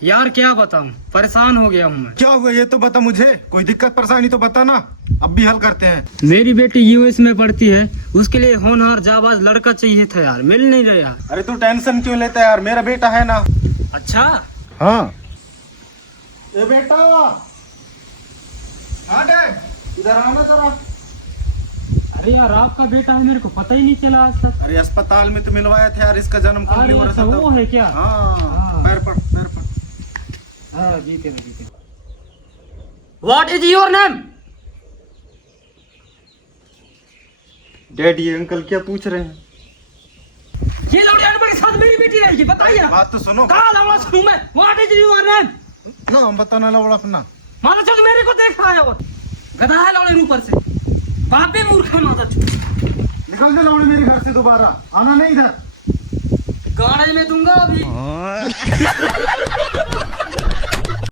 यार क्या बताऊं, परेशान हो गया हूँ मैं। क्या हुआ ये तो बता मुझे, कोई दिक्कत परेशानी तो बता ना, अब भी हल करते हैं। मेरी बेटी यूएस में पढ़ती है, उसके लिए होनहार जाबाज लड़का चाहिए था यार, मिल नहीं रहा यार। अरे तू टेंशन क्यों लेता है यार, मेरा बेटा है ना। अच्छा हाँ ए बेटा, हाँ डैड, इधर आना जरा। अरे यार आपका बेटा है, मेरे को पता ही नहीं चला आज तक। अरे अस्पताल में तो मिलवाया था यार, इसका जन्म कब अरे हुआ अच्छा, था। वो है क्या? हाँ पैर पड़ पैर पड़। हाँ जीते ना जीते। What is your name? Dad ये अंकल क्या पूछ रहे हैं? ये लौड़े अनपढ़ के साथ मेरी बेटी रहेगी, बताइए। बात तो सुनो। कहाँ लौड़ा सुनूं मैं? What is your name? ना हम बताना लौड़ा अपना। माता चोद मेरे को देख रहा है वो। गधा है लौड़े ऊपर से। बाप भी मूर्ख है माता चोद। निकल जा लौड़े मेरे घर से, दोबारा आना नहीं इधर। गाने में दूंगा अभी।